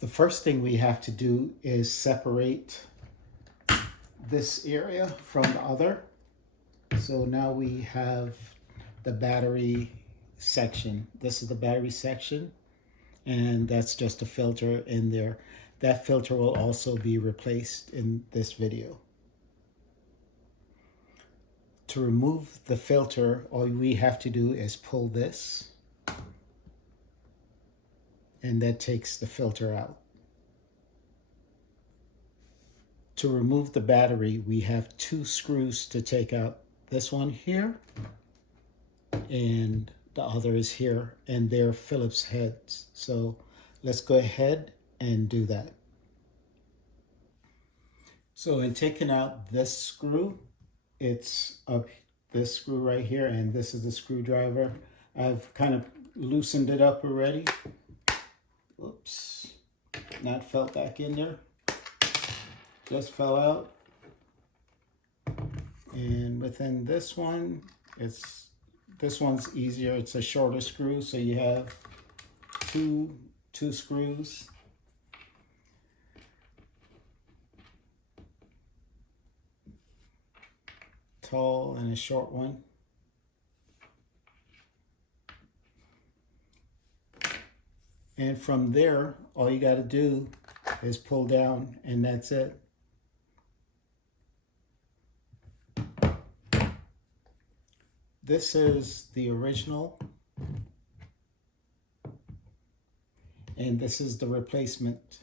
The first thing we have to do is separate this area from the other. So now we have the battery section. This is the battery section, and that's just a filter in there. That filter will also be replaced in this video. To remove the filter, all we have to do is pull this, and that takes the filter out. To remove the battery, we have two screws to take out. This one here, and the other is here, and they're Phillips heads. So let's go ahead and do that. So in taking out this screw, it's up this screw right here, and this is the screwdriver. I've kind of loosened it up already. Whoops, not felt back in there. Just fell out. And within this one, this one's easier. It's a shorter screw, so you have two screws. Tall and a short one. And from there, all you got to do is pull down, and that's it. This is the original, and this is the replacement.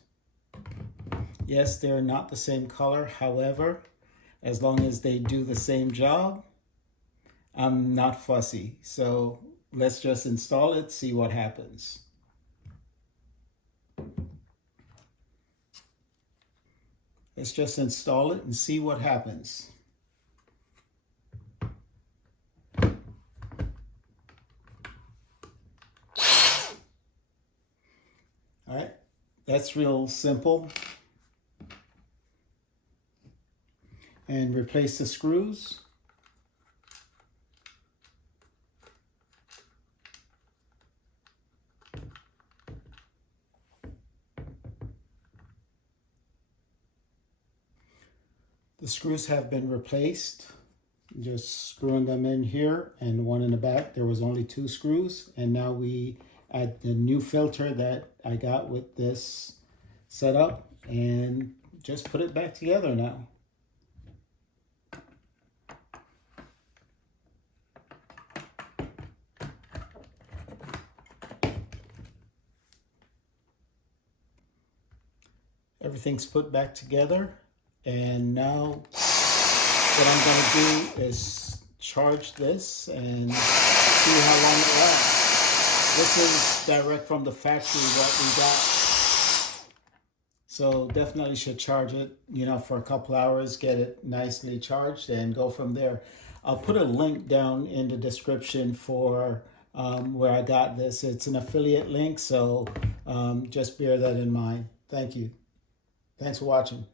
Yes, they're not the same color. However, as long as they do the same job, I'm not fussy. So let's just install it, see what happens. Let's just install it and see what happens. All right, that's real simple. And replace the screws. The screws have been replaced. Just screwing them in here and one in the back. There was only two screws, and now we add the new filter that I got with this setup and just put it back together now. Everything's put back together, and now what I'm going to do is charge this and see how long it lasts. This is direct from the factory what we got. So definitely should charge it, for a couple hours, get it nicely charged, and go from there. I'll put a link down in the description for where I got this. It's an affiliate link, so just bear that in mind. Thank you. Thanks for watching.